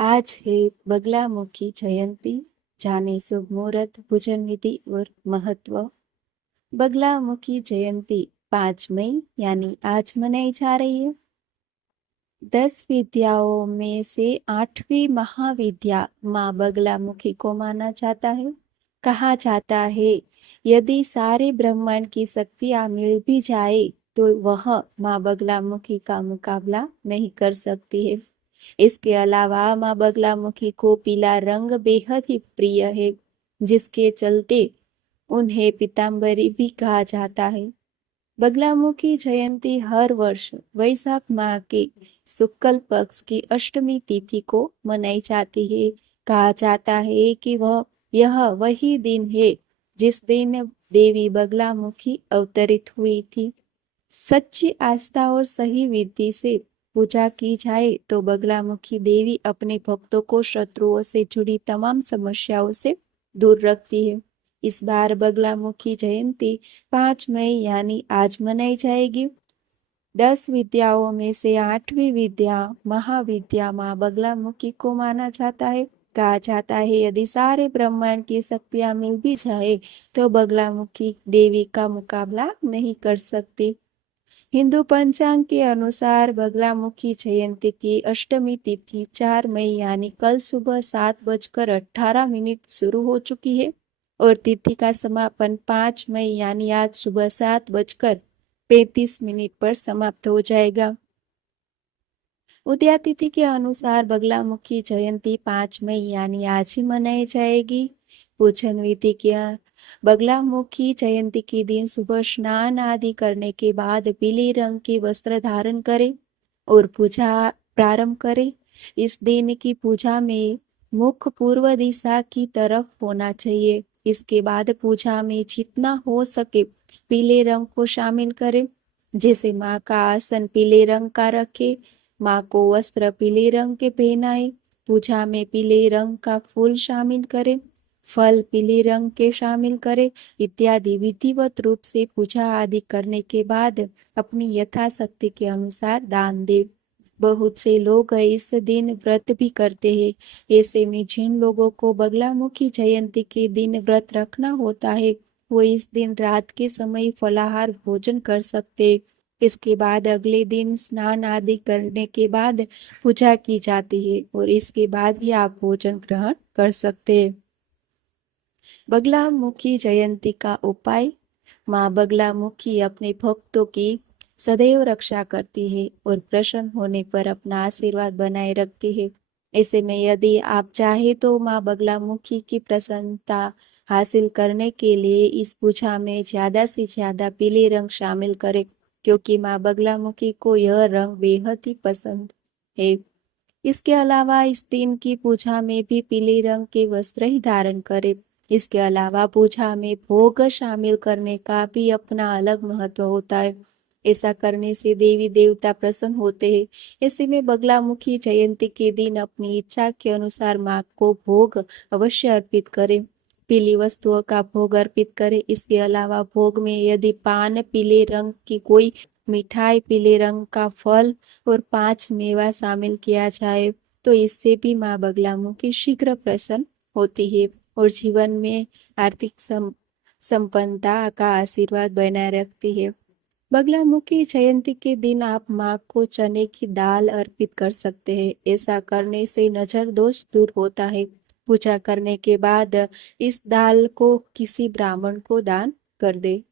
आज है बगलामुखी जयंती। जाने शुभ मुहूर्त, पूजन विधि और महत्व। बगलामुखी जयंती 5 मई यानी आज मनाई जा रही है। 10 विद्याओं में से 8वीं महाविद्या माँ बगलामुखी को माना जाता है। कहा जाता है यदि सारे ब्रह्मांड की शक्तियाँ मिल भी जाए तो वह माँ बगलामुखी का मुकाबला नहीं कर सकती है। इसके अलावा माँ बगलामुखी को पीला रंग बेहद ही प्रिय है, जिसके चलते उन्हें पीताम्बरी भी कहा जाता है। बगलामुखी जयंती हर वर्ष वैशाख माह के शुक्ल पक्ष की अष्टमी तिथि को मनाई जाती है। कहा जाता है कि यह वही दिन है जिस दिन देवी बगलामुखी अवतरित हुई थी। सच्ची आस्था और सही विधि से पूजा की जाए तो बगलामुखी देवी अपने भक्तों को शत्रुओं से जुड़ी तमाम समस्याओं से दूर रखती है। इस बार बगलामुखी जयंती 5 मई यानी आज मनाई जाएगी। 10 विद्याओं में से 8वीं विद्या महाविद्या माँ बगलामुखी को माना जाता है। कहा जाता है यदि सारे ब्रह्मांड की शक्तियां मिल भी जाए तो बगलामुखी देवी का मुकाबला नहीं कर सकती। हिंदू पंचांग के अनुसार बगलामुखी जयंती की अष्टमी तिथि 4 मई यानी कल सुबह 7:18 शुरू हो चुकी है और तिथि का समापन 5 मई यानी आज सुबह 7:35 पर समाप्त हो जाएगा। उदया तिथि के अनुसार बगलामुखी जयंती 5 मई यानी आज ही मनाई जाएगी। पूजन विधि क्या? बगलामुखी जयंती के दिन सुबह स्नान आदि करने के बाद पीले रंग के वस्त्र धारण करें और पूजा प्रारंभ करें। इस दिन की पूजा में मुख पूर्व दिशा की तरफ होना चाहिए। इसके बाद पूजा में जितना हो सके पीले रंग को शामिल करें। जैसे माँ का आसन पीले रंग का रखें, माँ को वस्त्र पीले रंग के पहनाए, पूजा में पीले रंग का फूल शामिल करें, फल पीले रंग के शामिल करें इत्यादि विधिवत रूप से पूजा आदि करने के बाद अपनी यथाशक्ति के अनुसार दान दे। बहुत से लोग इस दिन व्रत भी करते हैं। ऐसे में जिन लोगों को बगलामुखी जयंती के दिन व्रत रखना होता है वो इस दिन रात के समय फलाहार भोजन कर सकते। इसके बाद अगले दिन स्नान आदि करने के बाद पूजा की जाती है और इसके बाद ही आप भोजन ग्रहण कर सकते हैं। बगलामुखी जयंती का उपाय। माँ बगलामुखी अपने भक्तों की सदैव रक्षा करती है और प्रसन्न होने पर अपना आशीर्वाद बनाए रखती है। ऐसे में यदि आप चाहे तो माँ बगलामुखी की प्रसन्नता हासिल करने के लिए इस पूजा में ज्यादा से ज्यादा पीले रंग शामिल करें, क्योंकि माँ बगलामुखी को यह रंग बेहद ही पसंद है। इसके अलावा इस दिन की पूजा में भी पीले रंग के वस्त्र ही धारण करें। इसके अलावा पूजा में भोग शामिल करने का भी अपना अलग महत्व होता है। ऐसा करने से देवी देवता प्रसन्न होते हैं। ऐसे में बगलामुखी जयंती के दिन अपनी इच्छा के अनुसार माँ को भोग अवश्य अर्पित करें। पीली वस्तुओं का भोग अर्पित करें। इसके अलावा भोग में यदि पान, पीले रंग की कोई मिठाई, पीले रंग का फल और 5 मेवा शामिल किया जाए तो इससे भी माँ बगलामुखी शीघ्र प्रसन्न होती है और जीवन में आर्थिक संपन्नता का आशीर्वाद बनाए रखती है। बगलामुखी जयंती के दिन आप माँ को चने की दाल अर्पित कर सकते हैं। ऐसा करने से नजर दोष दूर होता है। पूजा करने के बाद इस दाल को किसी ब्राह्मण को दान कर दे।